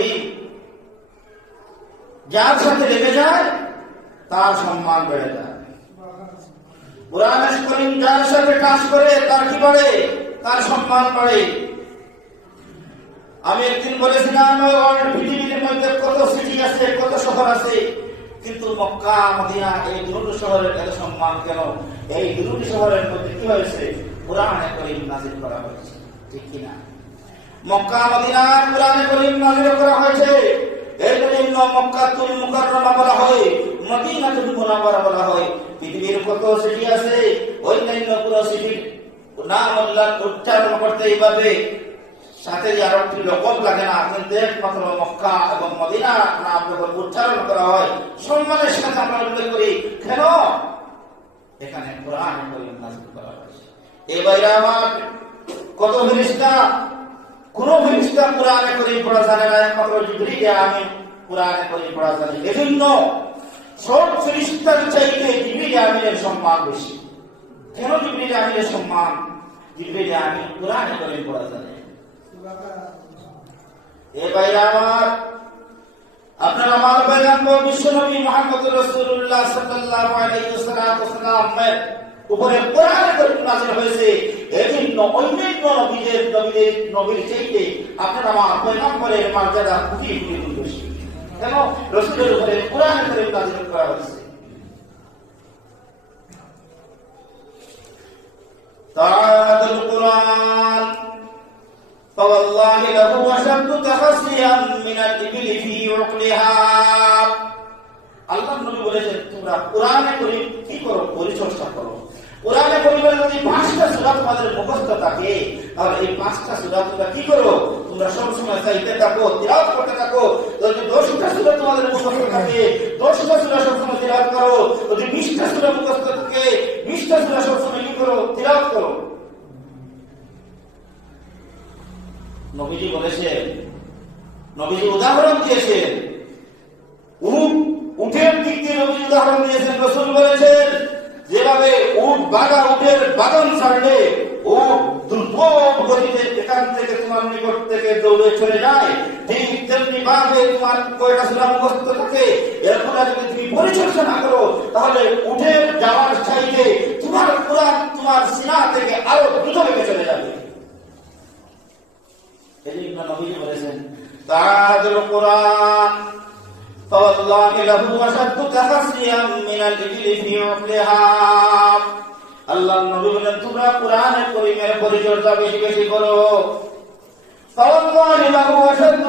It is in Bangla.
করিম যার সাথে লেগে যায় তার সম্মান বেড়ে যায়। কোরআন করিম যার সাথে কাজ করে তার কি বাড়ে? তার সম্মান বাড়ে। আমি একদিন বলেছিলাম পৃথিবীর মধ্যে কত সিটি আছে, কত শহর আছে, কিন্তু মক্কা মদিনা এই দুটো শহরের এত সম্মান কেন? এই দুটি শহরের মধ্যে কি হয়েছে? কোরআনে করিম নাযিল করা হয়েছে, ঠিক কিনা? মক্কা মদিনা কোরআনে করিম নাযিল করা হয়েছে। এর জন্য মক্কাতুল মুকাররমা বলা হয়, মদিনাতুল মুনাওয়ারা বলা হয়। পৃথিবীর কত সিটি আছে, অন্যান্য কোন সিটির নাম আল্লাহ উচ্চারণ করতে এইভাবে সাথে আরেকটি লকব লাগে না, কিন্তু একমাত্র মক্কা এবং মদিনা নাম যখন উচ্চারণ করা হয় সম্মানের সাথে আমরা উল্লেখ করি। কেন? এখানে কোরআন করিম নাযিল করা হয়েছে। এই বাইরে আমার কত ফেরেশতা, কোন ফেরেশতা কোরআনে করিম পড়া জানে না, একমাত্র জিবরিল আমিন কোরআনে করিম পড়া জানে। এজন্য সব ফেরেশতার চাইতে জিবরিল আমিনের সম্মান বেশি। কেন জিবরিল আমিনের সম্মান? জিবরিল আমিন কোরআনে করিম পড়া জানে। এ ভাইরা আমার, আপনার আমার পয়গম্বর বিশ্বনবী মুহাম্মদ রাসূলুল্লাহ সাল্লাল্লাহু আলাইহি ওয়াসাল্লাম এর উপরে কোরআন করিম নাযিল হয়েছে। এজন্য অন্যান্য নবীর চাইতে আপনার আমার পয়গম্বরের মর্যাদা খুবই বেশি। কেন? রাসূলের উপরে কোরআন করিম নাযিল করা হয়েছে। তাআতুল কোরআন فوالله له أشد تخصيا من الإبل في عقلها। আল্লাহ নবী বলেছেন তোমরা কোরআনে করিম কি করো? পরিচর্যা করো। কোরআনে করিমের যদি 5টা সূরা তোমাদের মুখস্থ থাকে, তাহলে এই 5টা সূরা তোমরা কি করো? তোমরা সব সময় চাইতে থাকো, তিলাওয়াত করতে থাকো। যদি 10টা সূরা তোমাদের মুখস্থ থাকে, 10টা সূরা সব সময় তিলাওয়াত করো। যদি 20টা সূরা মুখস্থ থাকে, 20টা সূরা সব সময় কি করো? তিলাওয়াত করো। নবীজি বলেছেন, নবীজি উদাহরণ দিয়েছেন, উটের দিক দিয়ে নবীজি উদাহরণ দিয়েছেন। রাসূল বলেছেন যেভাবে উটের বাগান ছাড়লে উট দ্রুত গতিতে এখান থেকে তোমার নিকট থেকে দৌড়ে চলে যায়, ঠিক তেমনি ভাবে তোমার কয়টা সূরা মুখস্থ থাকে, এরপর যদি তুমি পরিচর্যা না করো তাহলে উটের যাওয়ার চাইতে তোমার কোরআন তোমার সিনা থেকে আরো দ্রুত বেগে চলে যাবে। এজন্য নবীজি বলেছেন তাআতুল কোরআন ফাওয়াল্লাহি লাহু আশাদ্দু তাহাসিয়াম মিনাল ইবলি ফি উকলিহা। আল্লাহর নবী বলেন তোমরা কোরআনে করিমের পরিচর্যা বেশি বেশি করো। ফাওয়াল্লাহি লাহু আশাদ্দু